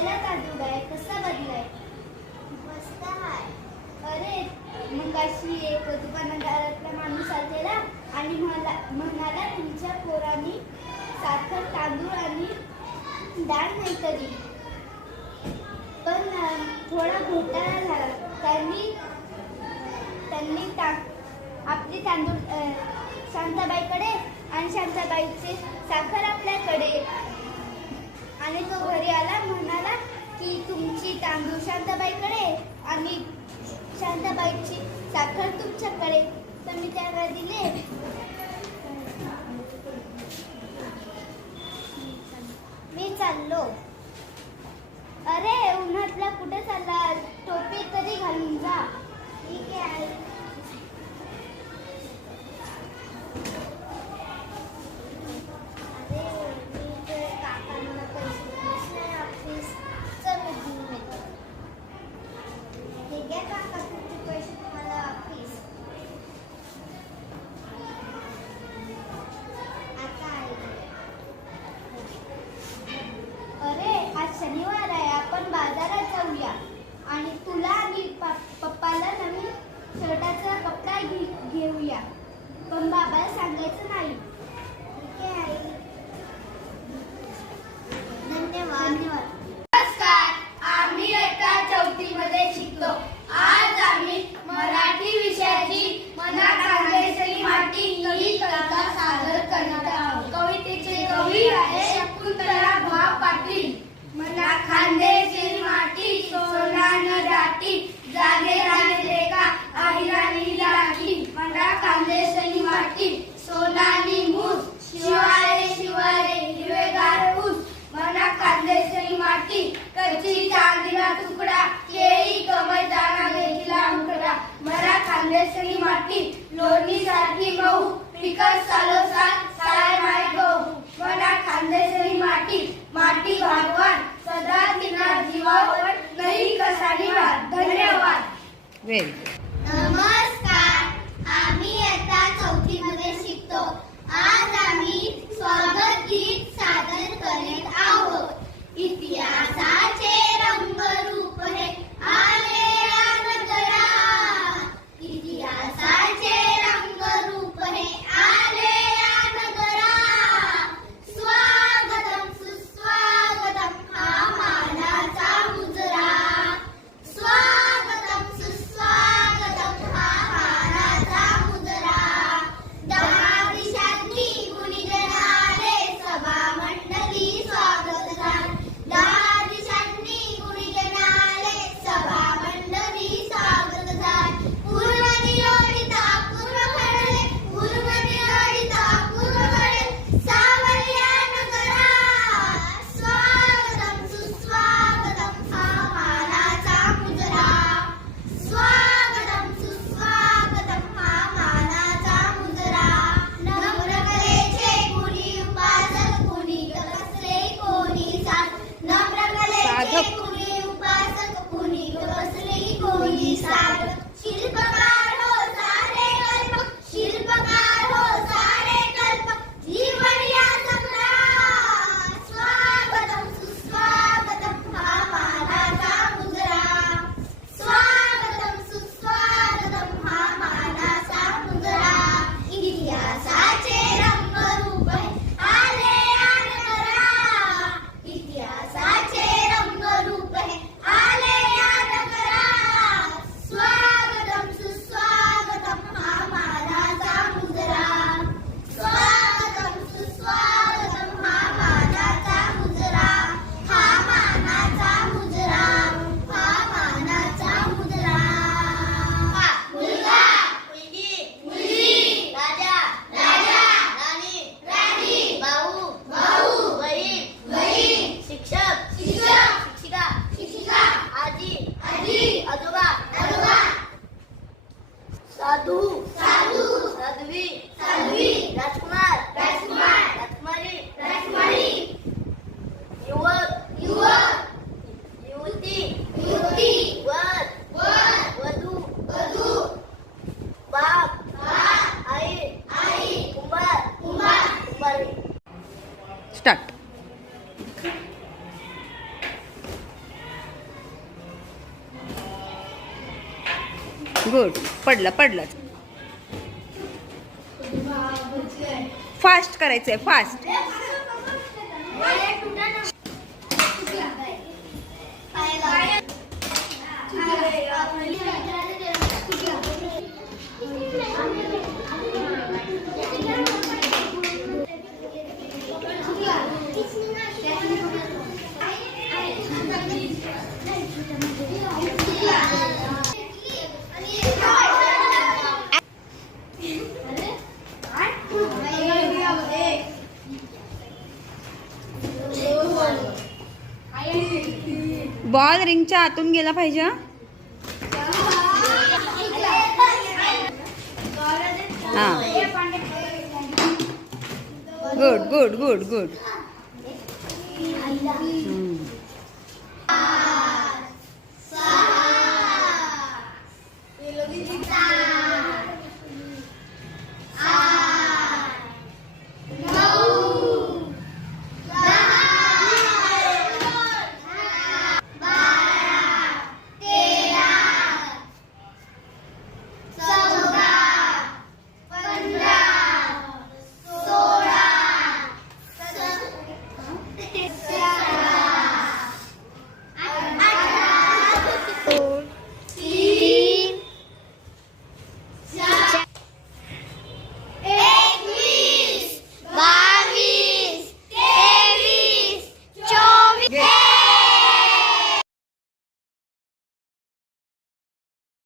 तू वाजलेला आहे? कसा बदलाय मस्त आहे. अरे मग अशी एक दुकानदारातला माणूस आलेला आणि मला म्हणाला तुमच्या पोरांनी साखर तांदूळ आणि डाळ नाही कधी. पण थोडा घोटाळा झाला. त्यांनी त्यांनी ता आपली तांदूळ शांताबाईकडे आणि शांताबाईचे साखर आणि तो घरी आला म्हणाला की तुमची तांदूळ शांताबाईकडे आणि शांताबाईची साखर तुमच्याकडे तर मी त्याला दिले. मी चाललो. अरे उन्हातला कुठे चालला टोपी तरी घालून जा. ठीक आहे बाजारात आणि तुला आणि पप्पाला नवीन शर्टाचा कपडा घे- घेऊया. पण बाबाला सांगायचं नाही. ठीक आहे धन्यवाद. धन्यवाद. व्हेरी गुड नमस्कार. आम्ही आता चौथी मध्ये शिकतो. आज आम्ही स्वागत गीत सादर करीत आहोत. इतिहासाचे गुड. पडलं पडलं. फास्ट करायचंय फास्ट बॉल रिंगच्या आतून गेला पाहिजे हां? Good good good good